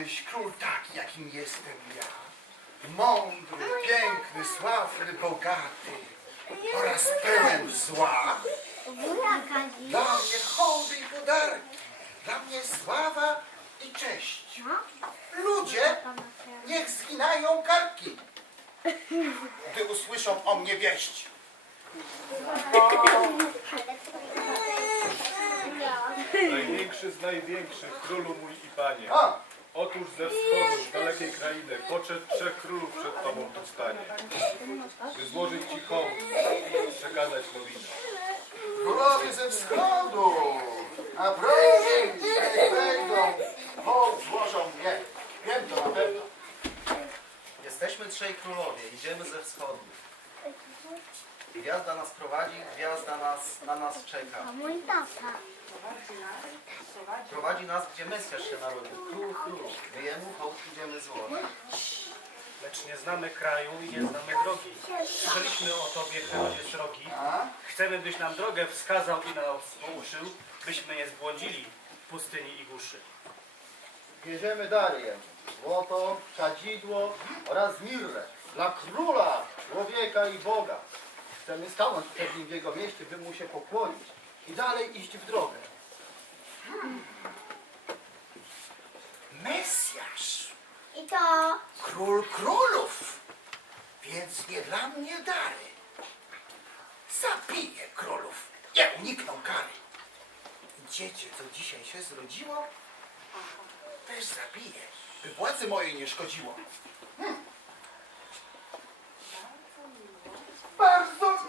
kiedyś król taki, jakim jestem ja. Mądry, piękny, sławny, bogaty oraz pełen zła. Dla mnie hołdy i podarki, dla mnie sława i cześć. Ludzie niech zginają karki, gdy usłyszą o mnie wieść. Największy z największych, królu mój i panie. A, Otóż ze wschodu, z dalekiej krainy, poczet trzech królów przed tobą tu stanie. By złożyć ci hołd, przekazać nowinę. królowie ze wschodu, a proszę, niech wejdą, hołd złożą mnie. Wiem to na pewno. Jesteśmy trzej królowie, idziemy ze wschodu. Gwiazda nas prowadzi, gwiazda nas, na nas czeka. Mój tata. Prowadzi nas, gdzie Mesjasz się narodził. Król królów. My jemu hołd idziemy złożyć. Lecz nie znamy kraju i nie znamy drogi. Słyszeliśmy o Tobie, Herodzie Srogi. A? Chcemy, byś nam drogę wskazał i nas pouczył, byśmy nie zbłądzili w pustyni i głuszy. Bierzemy jemu. Złoto, kadzidło oraz mirrę. Dla króla, człowieka i Boga. Chcemy stanąć przed nim w jego mieście, by mu się pokłonić i dalej iść w drogę. Mesjasz, I to król królów, więc nie dla mnie dary. Zabiję królów, nie unikną kary. Dziecię, co dzisiaj się zrodziło, też zabiję, by władzy mojej nie szkodziło. Hmm.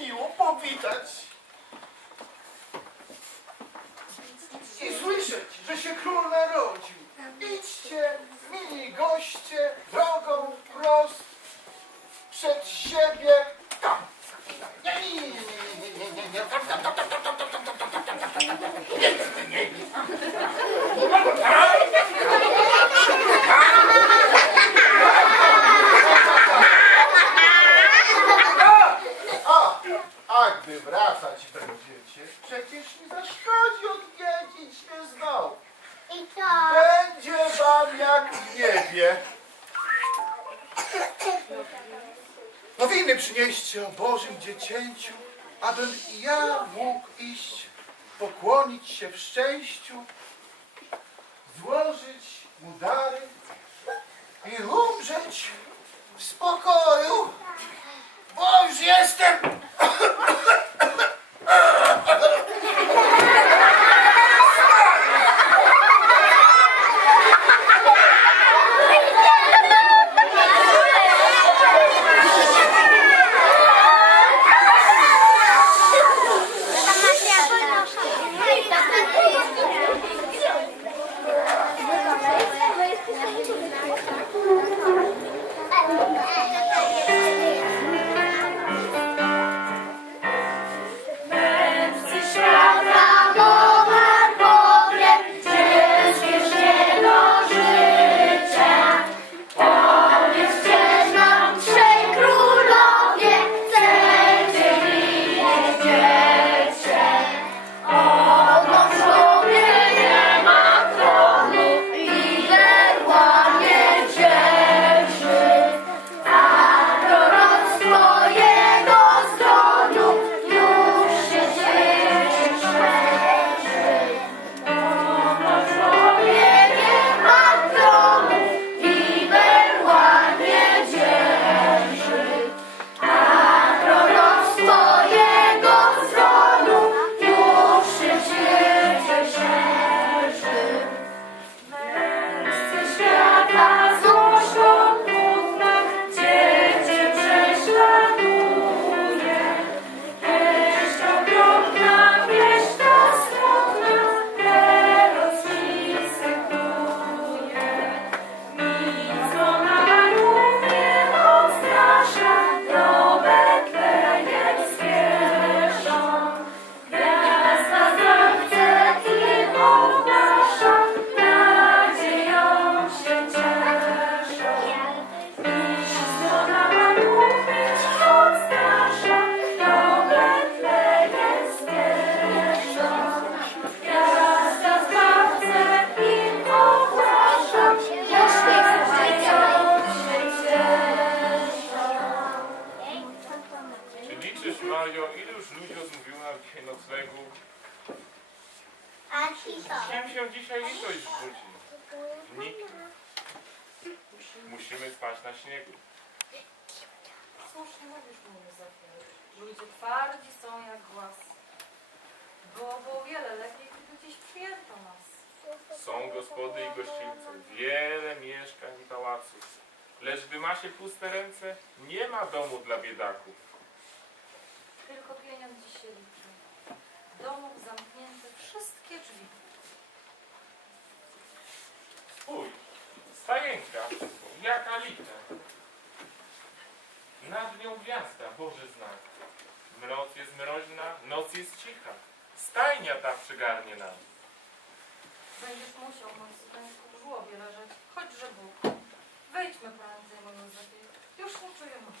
Miło powitać i słyszeć, że się król narodził. Idźcie, mili goście, drogą prost przed siebie tam. Nie, nie, nie, nie, nie, nie, nie, nie, tam, tam, tam, tam, tam, tam, tam, tam, tam, tam, tam, tam, tam, tam. Nie, nie, nie, nie. A, a gdy wracać będziecie, przecież nie zaszkodzi odwiedzić mnie znowu. i to Będzie wam jak w niebie. Nowiny przynieście o Bożym Dziecięciu, abym i ja mógł iść, pokłonić się w szczęściu, złożyć mu dary i umrzeć w spokoju, bo już jestem Kim się dzisiaj litość zbudzi? Nikt. Musimy spać na śniegu. Słusznie mówisz, mój Zofie. Ludzie twardzi są jak głaz. Byłoby o wiele lepiej, gdyby gdzieś przyjęto nas. Są gospody i gościńce, wiele mieszkań i pałaców. Lecz gdy ma się puste ręce, nie ma domu dla biedaków. Tylko pieniądz dziś się liczy. Domów zamknięte wszystkie drzwi. Spójrz, stajenka, jaka lita. Nad nią gwiazda, Boży znak. Mroz jest mroźna, noc jest cicha. Stajnia ta przygarnie nas. Będziesz musiał, mój syteńku, w żłobie leżeć, choćże Bóg. Wejdźmy prędzej, mój Józefie. Już nie czuję nóg.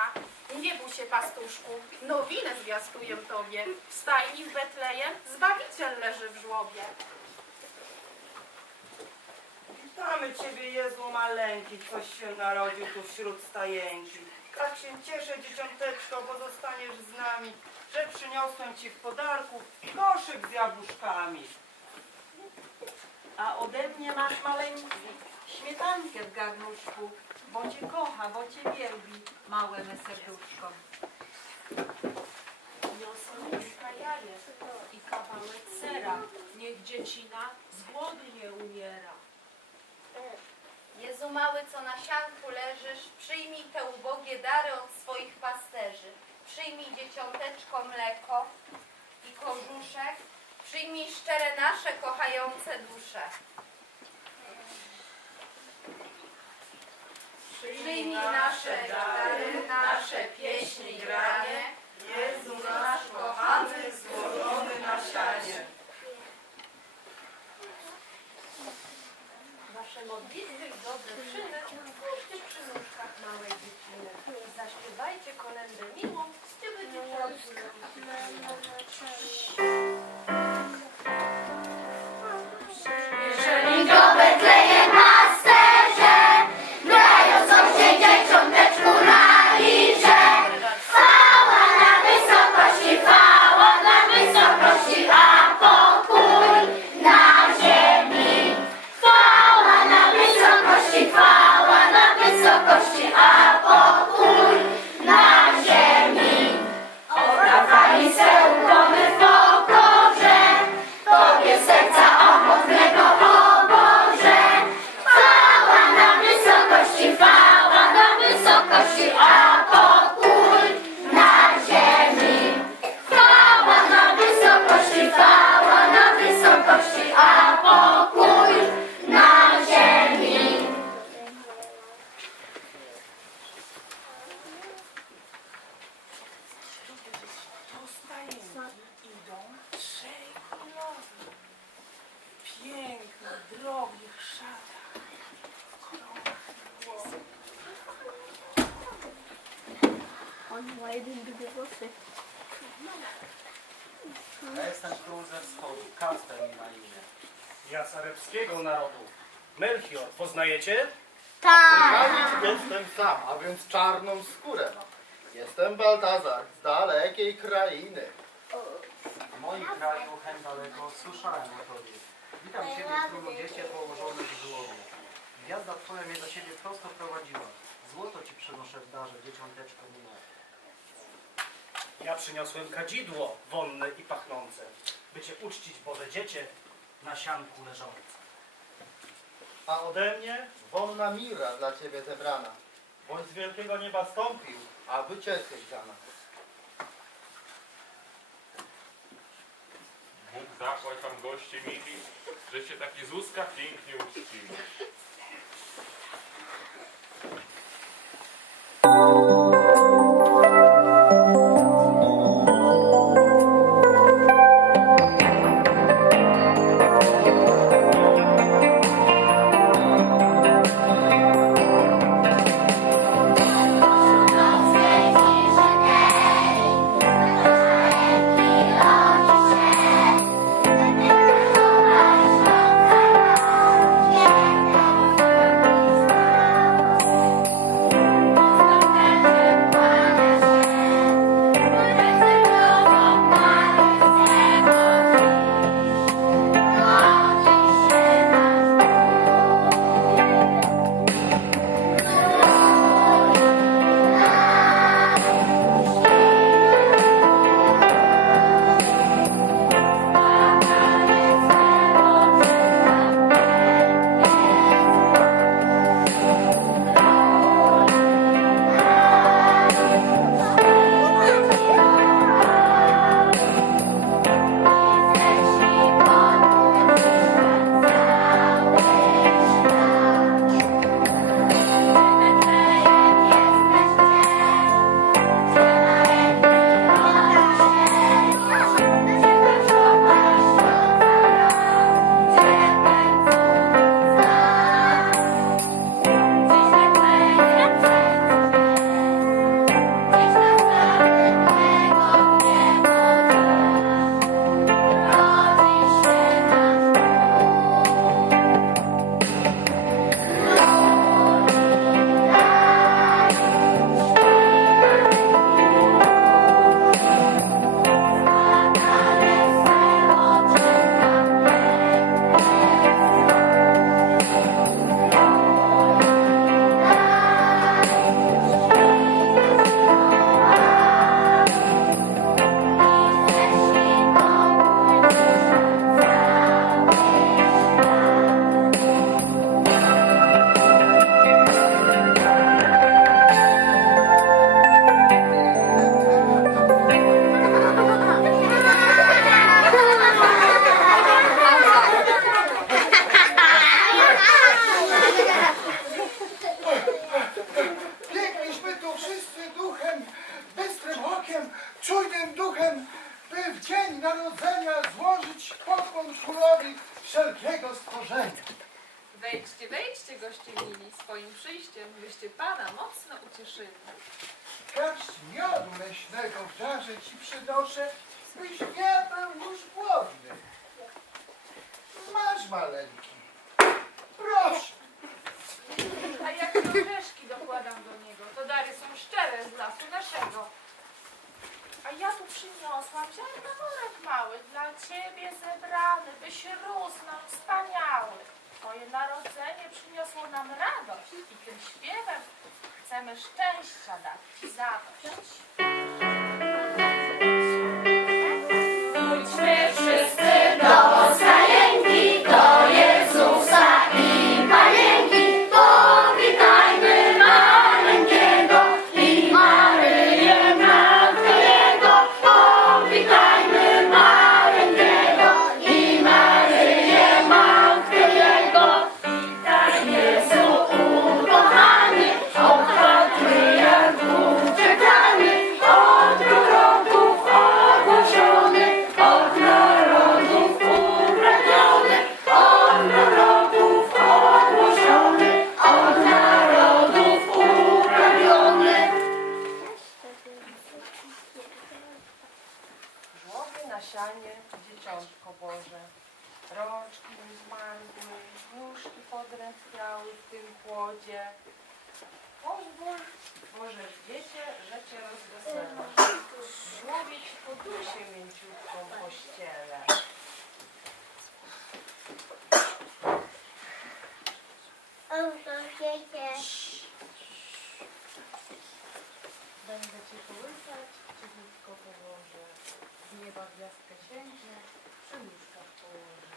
Dziecina. Nie bój się, pastuszku. Nowinę zwiastuję tobie. W stajni w Betlejem Zbawiciel leży w żłobie. Witamy Ciebie, Jezu maleńki, coś się narodził tu wśród stajenki. Tak się cieszę, dzieciąteczko, bo zostaniesz z nami, że przyniosłem Ci w podarku koszyk z jabłuszkami. A ode mnie masz maleńki śmietankę w garnuszku, bo cię kocha, bo cię wielbi, małe me serduszko. Niosą mięska jaje i kawałek sera. Niech dziecina z głodu nie umiera. Jezu mały, co na sianku leżysz, przyjmij te ubogie dary od swoich pasterzy. Przyjmij dzieciąteczko mleko i kożuszek, przyjmij szczere nasze kochające dusze. Przyjmij nasze dary, nasze pieśni granie, Jezu nasz kochany, złożony na sianie. Wasze modlitwy i dobre czyny włóżcie przy nóżkach małej dzieciny. Zaśpiewajcie kolędę miłą, gdzie będzie czas. Imię. Ja z arabskiego narodu. Melchior, poznajecie? Tak. Jestem sam, a więc czarną skórę mam. Jestem Baltazar z dalekiej krainy. W moim kraju, hen daleko, słyszałem o tobie. Witam Ciebie, królu dziecię położone w żłobie. Gwiazda Twoja mnie do siebie prosto prowadziła. Złoto Ci przynoszę w darze, dzieciąteczko miłe. Ja przyniosłem kadzidło wonne i pachnące, by cię uczcić Boże Dziecię na sianku leżące. A ode mnie wonna mira dla Ciebie zebrana. Bądź z wielkiego nieba stąpił, aby cierpieć dla nas. Bóg zapłać wam goście mili, żeście taki z łuska pięknie uczcili. królowi wszelkiego stworzenia. Wejdźcie, wejdźcie, goście mili, swoim przyjściem byście Pana mocno ucieszyli. Garść miodu leśnego w darze Ci przynoszę, byś nie był już głodny. Masz maleńki. Proszę. A jak orzeszki dokładam do niego, to dary są szczere z lasu naszego. A ja tu przyniosłam ziarnoworek mały, dla ciebie zebrany, byś rósł nam wspaniały. Twoje narodzenie przyniosło nam radość i tym śpiewem chcemy szczęścia dać ci zadość. Będę cię kołysać, cichutko położę. Z nieba gwiazdkę sięgnie, przy nóżkach położę.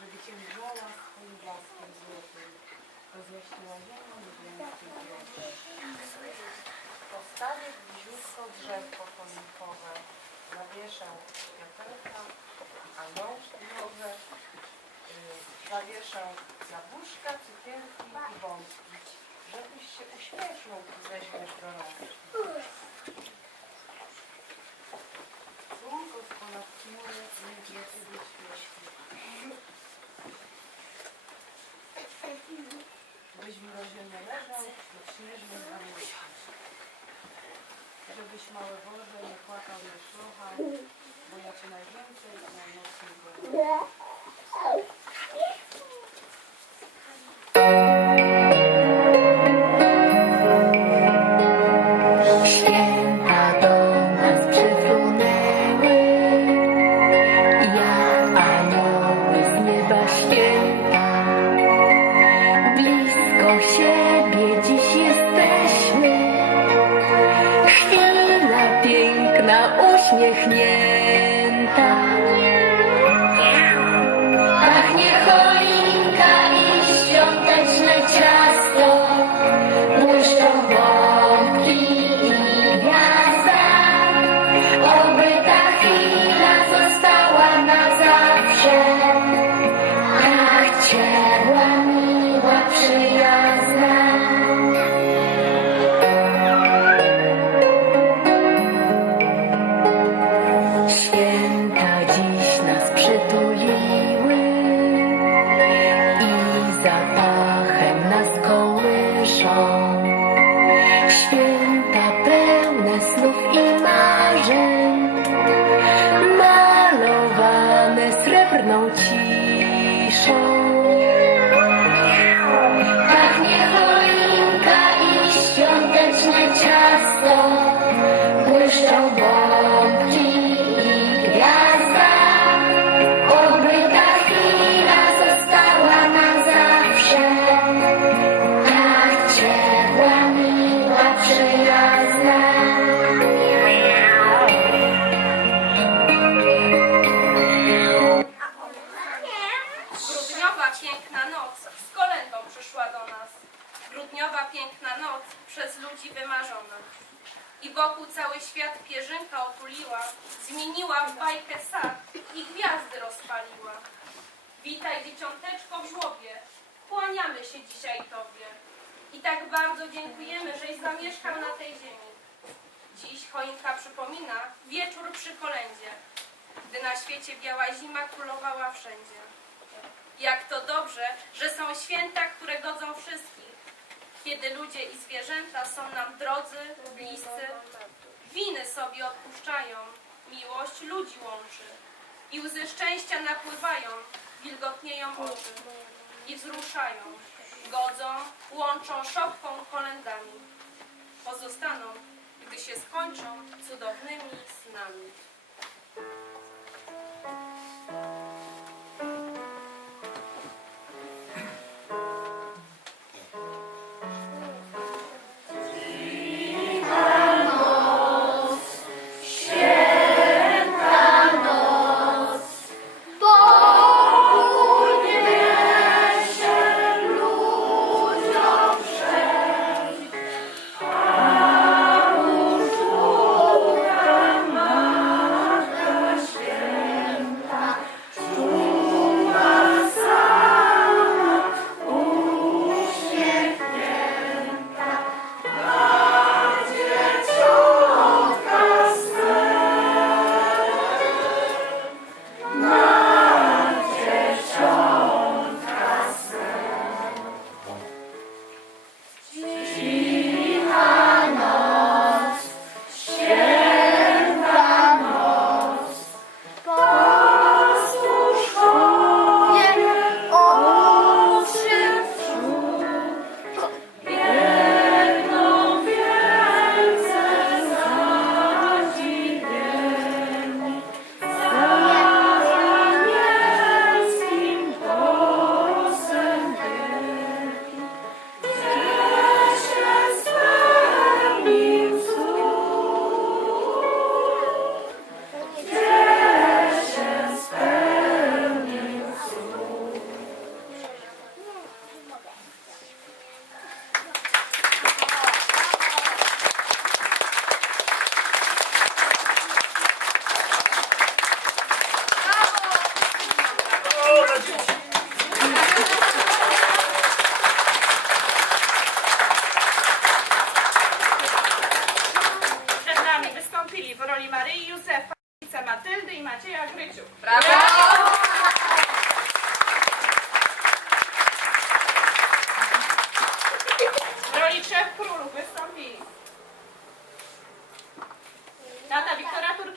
Żeby cię grzała swoim blaskiem złotym, rozjaśniła ziemię niebieskim złotem. Postawię bliziutko drzewko choinkowe, zawieszę światełka, aniołki nowe, y, zawieszę jabłuszka, cukierki i bączki, żebyś się uśmiechnął, gdy weźmiesz do rączki. Słonko ponad chmury niech dla ciebie świeci. Byś w mrozie nie leżał pod śnieżnym zamieszkiem. Żebyś mały Boże nie płakał, nie szlochał, bo ja Cię najwięcej i najmocniej kocham. Święta, które godzą wszystkich, kiedy ludzie i zwierzęta są nam drodzy, bliscy, winy sobie odpuszczają, miłość ludzi łączy i łzy szczęścia napływają, wilgotnieją oczy i wzruszają, godzą, łączą szopką kolędami. Pozostaną, gdy się skończą cudownymi snami.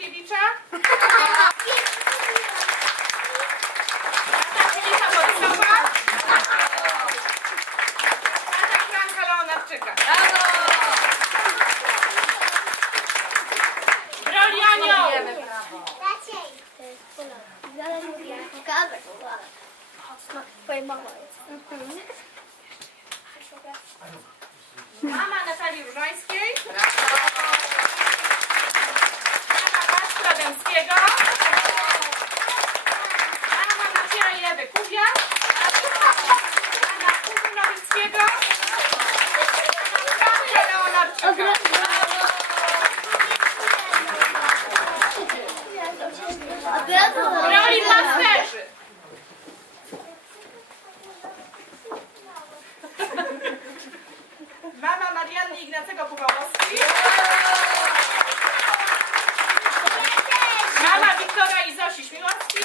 Wiktora Turkiewicza, tata Filipa Borysowa, tata Franka Leonardczyka. W roli aniołów Twoja mama jest. mama Natalii Różańskiej, mama Kacpra Dębskiego, mama Macieja i Ewy Kubiak, mama Kuby Nowickiego, Franka Leonardczyka. W roli pasterzy Mama Marianny Ignacego Puchałowski. Mama Wiktora i Zosi Śmiłowski.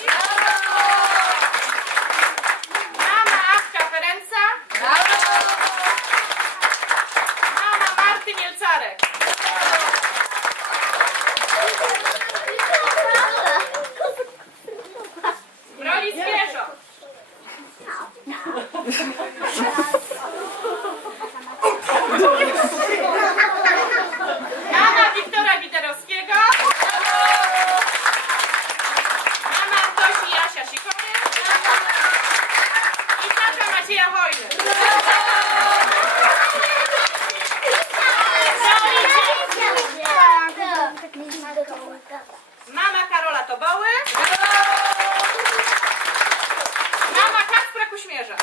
Mama Karola Toboły. Mama Kacpra Kuśmierza.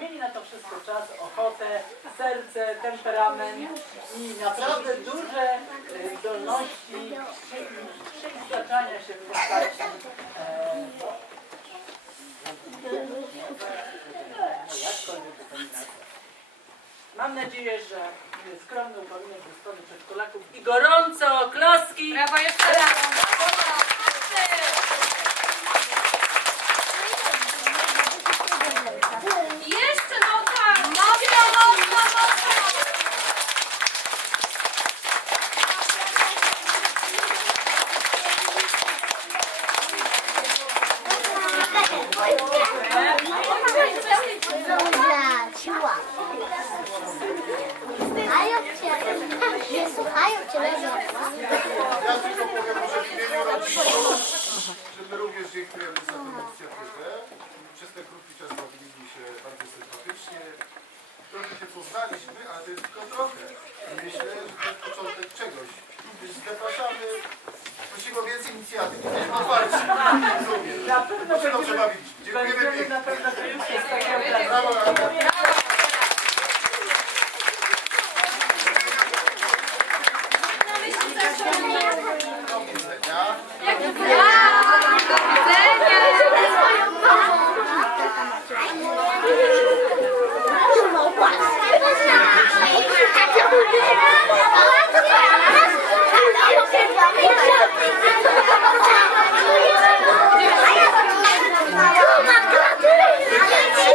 mieli na to wszystko czas, ochotę, serce, temperament i naprawdę duże e, zdolności przytaczania się w postaci. E, Mam nadzieję, że skromny upominek ze strony przedszkolaków i gorąco oklaski! Brawo jeszcze raz!